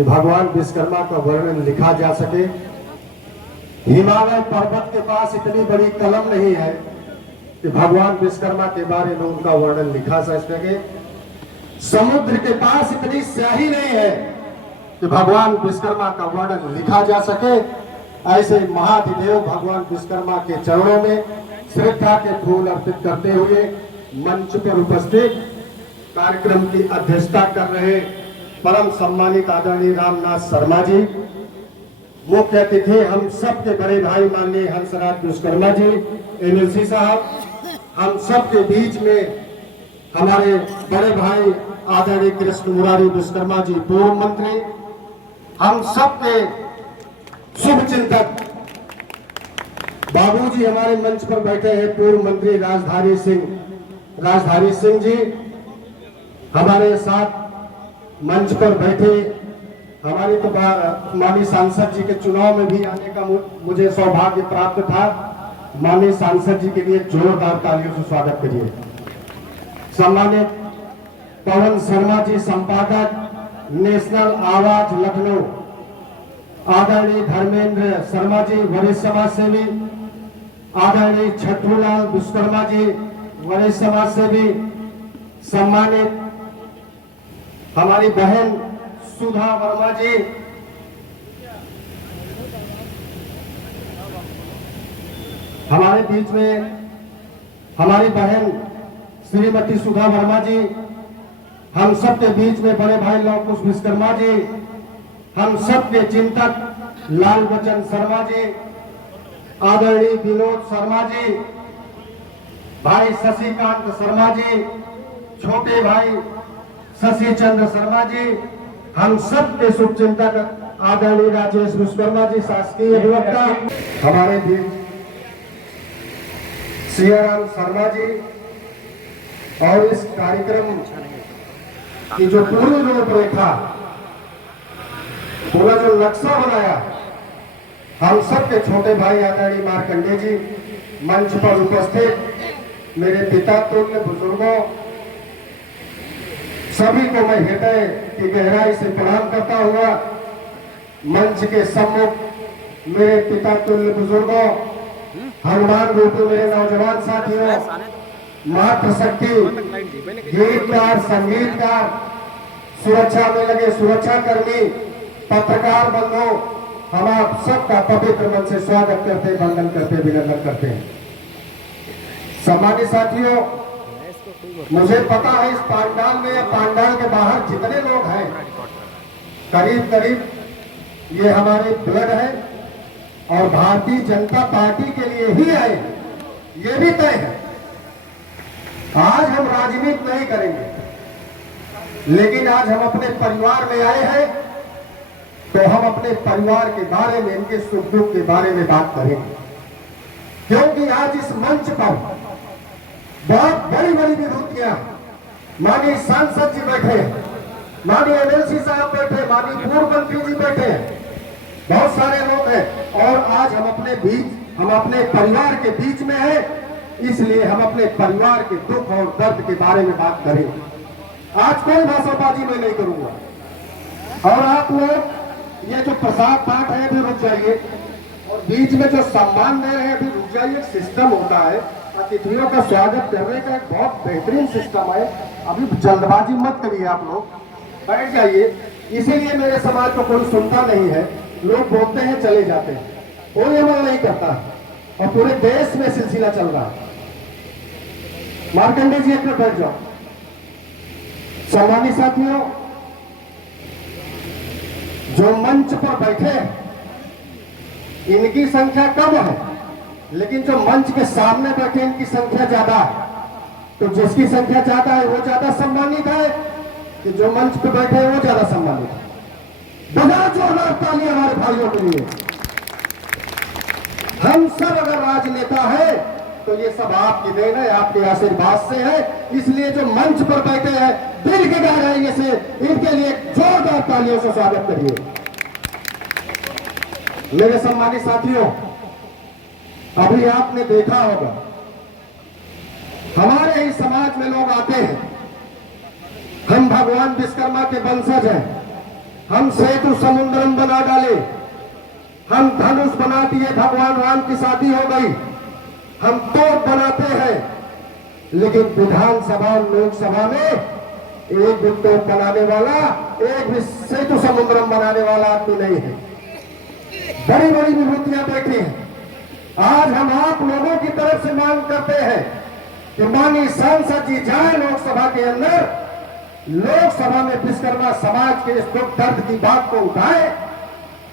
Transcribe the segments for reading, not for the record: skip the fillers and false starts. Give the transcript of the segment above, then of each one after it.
कि भगवान विश्वकर्मा का वर्णन लिखा जा सके। हिमालय पर्वत के पास इतनी बड़ी कलम नहीं है कि भगवान विश्वकर्मा के बारे में उनका वर्णन लिखा जा सके। समुद्र के पास इतनी स्याही नहीं है कि भगवान विश्वकर्मा का वर्णन लिखा जा सके। ऐसे महाधिदेव भगवान विश्वकर्मा के चरणों में श्रद्धा के फूल अर्पित करते हुए मंच पर उपस्थित कार्यक्रम की अध्यक्षता कर रहे परम सम्मानित आदरणीय रामनाथ शर्मा जी, मुख्य अतिथि हम सब के बड़े भाई माननीय हंसराज विश्वकर्मा जी एमएलसी साहब, हम सब के बीच में हमारे बड़े भाई आदरणीय कृष्ण मुरारी विश्वकर्मा जी पूर्व मंत्री, हम सब के शुभ चिंतक बाबूजी हमारे मंच पर बैठे हैं पूर्व मंत्री राजधारी सिंह जी हमारे साथ मंच पर बैठे। हमारे तो माननीय सांसद जी के चुनाव में भी आने का मुझे सौभाग्य प्राप्त था। माननीय सांसद जी के लिए जोरदार तालियों से स्वागत करिए। सम्मानित पवन शर्मा जी संपादक नेशनल आवाज लखनऊ, आदरणीय धर्मेंद्र शर्मा जी वरिष्ठ समाज सेवी, आदरणीय छठूलाल विश्वकर्मा जी वरिष्ठ समाज सेवी, सम्मानित हमारी बहन सुधा वर्मा जी, हमारे बीच में हमारी बहन श्रीमती सुधा वर्मा जी, हम सब के बीच में बड़े भाई लव कुश विश्वकर्मा जी, हम सब के चिंतक लाल बच्चन शर्मा जी, आदरणीय विनोद शर्मा जी, भाई शशिकांत शर्मा जी, छोटे भाई शशि चंद्र शर्मा जी, हम सब के शुभ चिंतक आदरणीय राजेश विश्वकर्मा जी शासकीय अधिवक्ता, हमारे बीच सियाराम शर्मा जी, और इस कार्यक्रम की जो पूरी रूपरेखा, पूरा जो नक्शा बनाया, हम सब के छोटे भाई आदरणीय मार्कंडे जी, मंच पर उपस्थित मेरे पिता तुल्य बुजुर्गों, सभी को मैं हृदय की गहराई से प्रणाम करता हुआ मंच के सम्मुख मेरे पिता तुल्य बुजुर्गों, हनुमान रूपी मेरे नौजवान साथियों, मातृशक्ति, गीतकार, संगीतकार, सुरक्षा में लगे सुरक्षाकर्मी, पत्रकार बंधु, हम आप सबका पवित्र मन से स्वागत करते, वंदन करते, अभिनंदन करते हैं। सम्मानित साथियों, मुझे पता है इस पांडाल में या पांडाल के बाहर जितने लोग हैं, करीब करीब ये हमारे ब्लड है और भारतीय जनता पार्टी के लिए ही आए, ये भी तय है। आज हम राजनीति नहीं करेंगे, लेकिन आज हम अपने परिवार में आए हैं, तो हम अपने परिवार के बारे में, इनके सुख दुख के बारे में बात करेंगे। क्योंकि आज इस मंच पर बहुत बड़ी बड़ी विभूतियां, माननीय सांसद जी बैठे, माननीय एमएलसी साहब बैठे, माननीय पूर्व मंत्री जी बैठे, बहुत सारे लोग हैं, और आज हम अपने बीच, हम अपने परिवार के बीच में हैं, इसलिए हम अपने परिवार के दुख और दर्द के बारे में बात करेंगे। आज कोई भाषाबाजी मैं नहीं करूंगा। और आप लोग ये जो प्रसाद पाठ है अभी रुक जाइए, और बीच में जो सम्मान दे रहे हैं अभी रुक जाइए। सिस्टम होता है, अतिथियों का स्वागत करने का एक बहुत बेहतरीन सिस्टम है, अभी जल्दबाजी मत करिए, आप लोग बैठ जाइए। इसीलिए मेरे समाज को कोई सुनता नहीं है, लोग बोलते हैं चले जाते हैं, कोई अमल नहीं करता, और पूरे देश में सिलसिला चल रहा है। मार्कंडे जी एक मिनट बैठ जाओ। सम्मानित साथियों, जो मंच पर बैठे इनकी संख्या कम है, लेकिन जो मंच के सामने बैठे इनकी संख्या ज्यादा है। तो जिसकी संख्या ज्यादा है वो ज्यादा सम्मानित है, कि जो मंच पर बैठे हैं वो ज्यादा सम्मानित है। बजा जोरदार ताली हमारे भाइयों के लिए। हम सब अगर राजनेता है तो ये सब आपकी देन है, आपके आशीर्वाद से है। इसलिए जो मंच पर बैठे हैं, दिल की गहराई से इनके लिए जोरदार तालियों से स्वागत करिए। मेरे सम्मानित साथियों, अभी आपने देखा होगा हमारे ही समाज में लोग आते हैं, हम भगवान विश्वकर्मा के वंशज हैं, हम सेतु समुद्रम बना डाले, हम धनुष बना दिए, भगवान राम की शादी हो गई, हम तोप बनाते हैं, लेकिन विधानसभा लोकसभा में एक भी तोप बनाने वाला, एक भी सेतु समुद्रम बनाने वाला आदमी नहीं है। बड़ी बड़ी विभूतियां देखी हैं। आज हम आप लोगों की तरफ से मांग करते हैं कि माननीय सांसद जी जाए लोकसभा के अंदर, लोकसभा में विश्वकर्मा समाज के इस दुख दर्द की बात को उठाए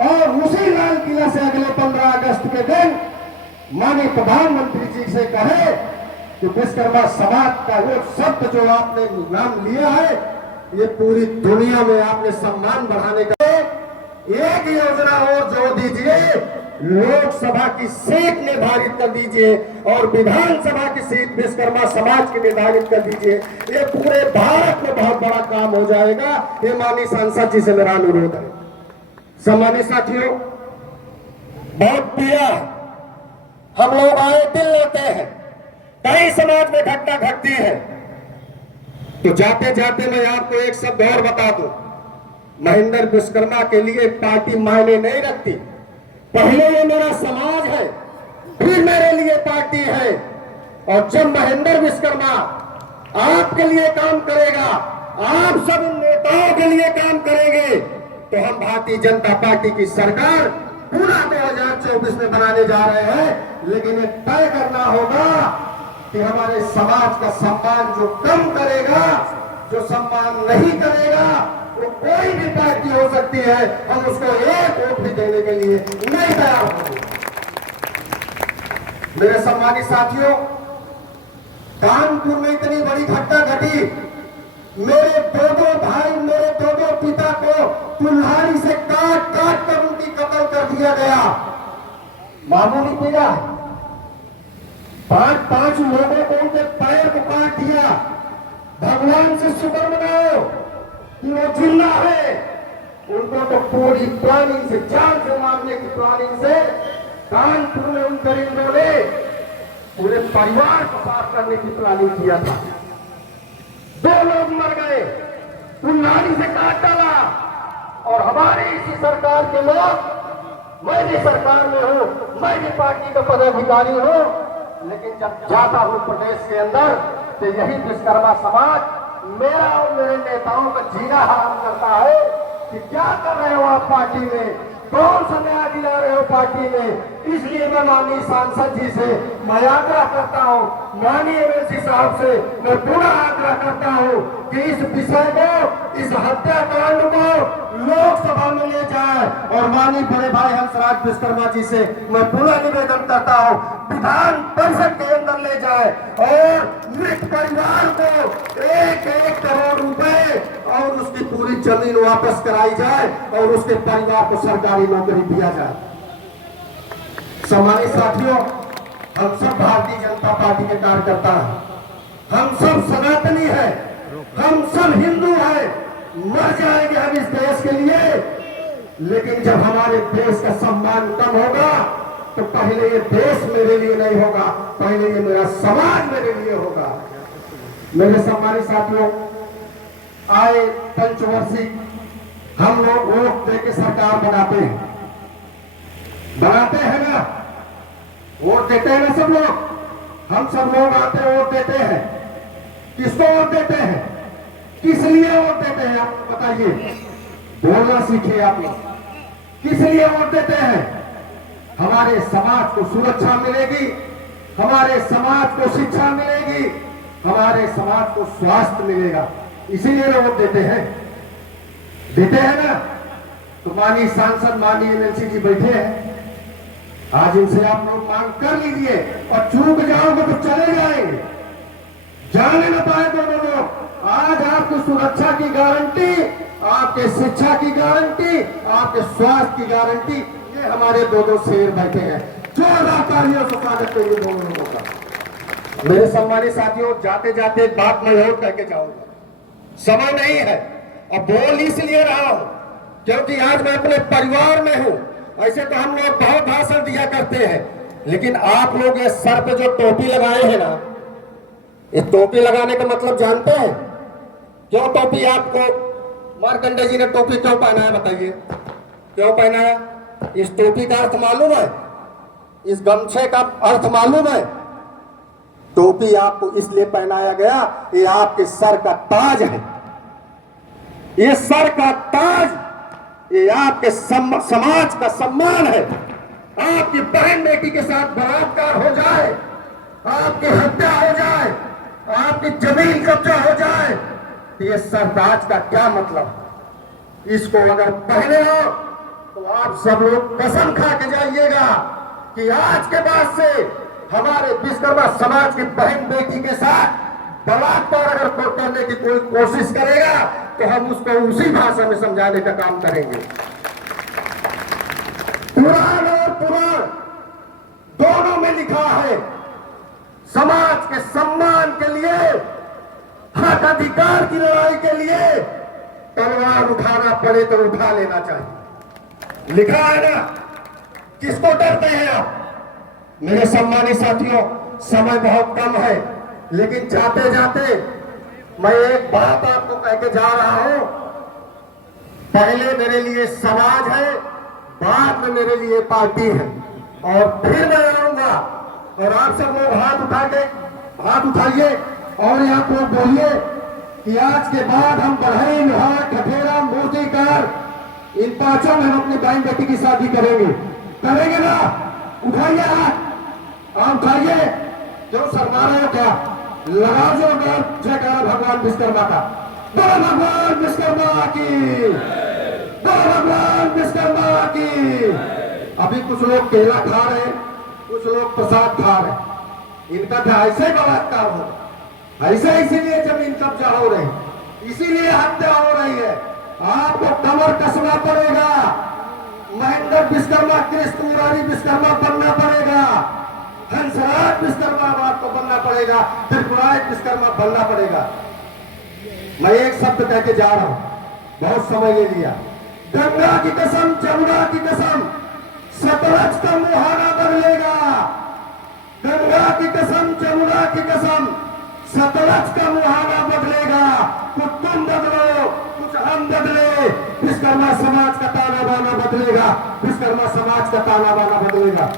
और उसी लाल किला से अगले 15 अगस्त के दिन माननीय प्रधानमंत्री जी से कहे कि विश्वकर्मा समाज का वो शब्द जो आपने नाम लिया है, ये पूरी दुनिया में आपने सम्मान बढ़ाने का एक योजना और जोड़ दीजिए, लोकसभा की सीट निर्धारित कर दीजिए और विधानसभा की सीट विश्वकर्मा समाज की निर्धारित कर दीजिए। ये पूरे भारत में बहुत बड़ा काम हो जाएगा। ये माननीय सांसद जी से मेरा अनुरोध है। सम्मानित साथियों, बहुत प्रिय हम लोग आए दिन लेते हैं, कई समाज में घटना घटती है, तो जाते जाते मैं आपको एक शब्द और बता दूं, महेंद्र विश्वकर्मा के लिए पार्टी मायने नहीं रखती। पहले ये मेरा समाज है, फिर मेरे लिए पार्टी है। और जब महेंद्र विश्वकर्मा आपके लिए काम करेगा, आप सब नेताओं के लिए काम करेंगे, तो हम भारतीय जनता पार्टी की सरकार पूरा 2024 में बनाने जा रहे हैं। लेकिन ये तय करना होगा कि हमारे समाज का सम्मान जो कम करेगा, जो सम्मान नहीं करेगा, वो कोई भी पार्टी हो सकती है, हम उसको एक वोट भी देने के लिए नहीं तैयार होंगे। मेरे सम्मानित साथियों, कानपुर में इतनी बड़ी घटना घटी, मेरे दो भाई, मेरे दो पिता को कुल्हाड़ी से काट काट कर उनकी कत्ल कर दिया गया। मामूली पीड़ा, 5 लोगों को उनके पैर को काट दिया। भगवान से शुक्र मनाओ कि वो जिंदा है। उनको तो पूरी प्लानिंग से, जान से मारने की प्लानिंग से कानपुर में उन दरिंदों ने पूरे परिवार को साफ करने की प्लानिंग किया था। 2 लोग मर गए, कुल्हाड़ी से काट डाला। और हमारी इसी सरकार के लोग, मैं भी सरकार में हूं, मैं भी पार्टी का पदाधिकारी हूं, लेकिन जब जाता हूं प्रदेश के अंदर तो यही विश्वकर्मा समाज मेरा और मेरे नेताओं का जीना हराम करता है कि क्या कर रहे हो आप पार्टी में, कौन सा नया दिला रहे हो पार्टी में। इसलिए मैं माननीय सांसद जी से मैं आग्रह करता हूं, माननीय एमएलसी साहब से मैं पूरा आग्रह करता हूं कि इस विषय को, इस हत्याकांड को लोकसभा में ले जाए। और माननीय बड़े भाई हंसराज विश्वकर्मा जी से मैं पूरा निवेदन करता हूं, विधान परिषद के अंदर ले जाए और मृत परिवार को 1-1 करोड़ रुपए और उसकी पूरी जमीन वापस कराई जाए और उसके परिवार को सरकारी नौकरी दिया जाए। सम्मानित साथियों, हम सब भारतीय जनता पार्टी के कार्यकर्ता हैं, हम सब सनातनी हैं, हम सब हिंदू हैं, मर जाएंगे हम इस देश के लिए। लेकिन जब हमारे देश का सम्मान कम होगा तो पहले ये देश मेरे लिए नहीं होगा, पहले ये मेरा समाज मेरे लिए होगा। मेरे सम्मानित साथियों, आए पंचवर्षीय हम लोग वोट देके सरकार बनाते हैं ना, वोट देते हैं ना सब लोग, हम सब लोग आते हैं वोट देते हैं। किसको वोट देते हैं, किस लिए वोट देते हैं, आप बताइए, बोलना सीखिए आप लोग। किस लिए वोट देते हैं, हमारे समाज को सुरक्षा मिलेगी, हमारे समाज को शिक्षा मिलेगी, हमारे समाज को स्वास्थ्य मिलेगा, इसीलिए वोट देते हैं ना। तो माननीय सांसद, माननीय एमएलसी जी बैठे हैं, आज इनसे आप लोग मांग कर लीजिए और चूक जाओगे तो चले जाएंगे, जाने न पाए दोनों लोग। आज आपकी सुरक्षा की गारंटी, आपके शिक्षा की गारंटी, आपके स्वास्थ्य की गारंटी, ये हमारे दो शेर बैठे हैं। जोरदार तालियों से स्वागत करिए दोनों लोगों का। मेरे सम्मानित साथियों, जाते जाते एक बात मैं और करके जाऊंगा, समय नहीं है और बोल इसलिए रहा हूं क्योंकि आज मैं अपने परिवार में हूं। ऐसे तो हम लोग बहुत भाषण दिया करते हैं, लेकिन आप लोग ये सर पे जो टोपी लगाए हैं ना, ये टोपी लगाने का मतलब जानते हैं? क्यों टोपी आपको मार्कंडे जी ने टोपी क्यों पहनाया बताइए, क्यों पहनाया? इस टोपी का अर्थ मालूम है? इस गमछे का अर्थ मालूम है? टोपी आपको इसलिए पहनाया गया, ये आपके सर का ताज है। ये सर का ताज, ये आपके समाज का सम्मान है। आपकी बहन बेटी के साथ बलात्कार हो जाए, आपकी हत्या हो जाए, आपकी जमीन कब्जा हो जाए, तो ये सरताज का क्या मतलब? इसको अगर पहने हो तो आप सब लोग कसम खा के जाइएगा कि आज के बाद से हमारे विश्वकर्मा समाज की बहन बेटी के साथ बलात्कार अगर कोई करने की कोई कोशिश करेगा तो हम उसको उसी भाषा में समझाने का काम करेंगे। पुराण और पुराण दोनों में लिखा है, समाज के सम्मान के लिए, हक अधिकार की लड़ाई के लिए तलवार उठाना पड़े तो उठा लेना चाहिए। लिखा है ना? किसको डरते हैं आप? मेरे सम्मानित साथियों, समय बहुत कम है, लेकिन जाते जाते मैं एक बात आपको कह के जा रहा हूं। पहले मेरे लिए समाज है, बाद में मेरे लिए पार्टी है, और फिर मैं आऊंगा। और आप सब लोग हाथ उठाइए और यहाँ को बोलिए कि आज के बाद हम बढ़ई, निहार, ठठेरा, मूर्तिकार, इन पांचों में हम अपनी बहन बेटी की शादी करेंगे। करेंगे ना? उठाइए हाथ, आप उठाइए। जो शर्मा रहे हो क्या? लगा जो जयकारा भगवान विश्वकर्मा का। बोलो भगवान विश्वकर्मा की, बोलो भगवान विश्वकर्मा की। अभी कुछ लोग केला खा रहे हैं, कुछ लोग प्रसाद खा रहे हैं। इनका तो ऐसे बलात्कार हो, ऐसे इसीलिए जमीन कब्जा हो रही, इसीलिए हत्या हो रही है। आपको कमर कसना पड़ेगा, महेंद्र विश्वकर्मा, कृष्ण मुरारी विश्वकर्मा बनना पड़ेगा, हंसराज विश्वकर्मा आपको बनना पड़ेगा, त्रिपुरारी विश्वकर्मा बनना पड़ेगा। मैं एक शब्द कह के जा रहा हूं, बहुत समय ले लिया। गंगा की कसम, जमुना की कसम, सतलज का मुहाना बदलेगा। गंगा की कसम, जमुना की कसम, सतलज का मुहाना बदलेगा। कुछ तुम बदलो, कुछ हम बदले, विश्वकर्मा समाज का ताना बाना बदलेगा, विश्वकर्मा समाज का ताना बाना बदलेगा।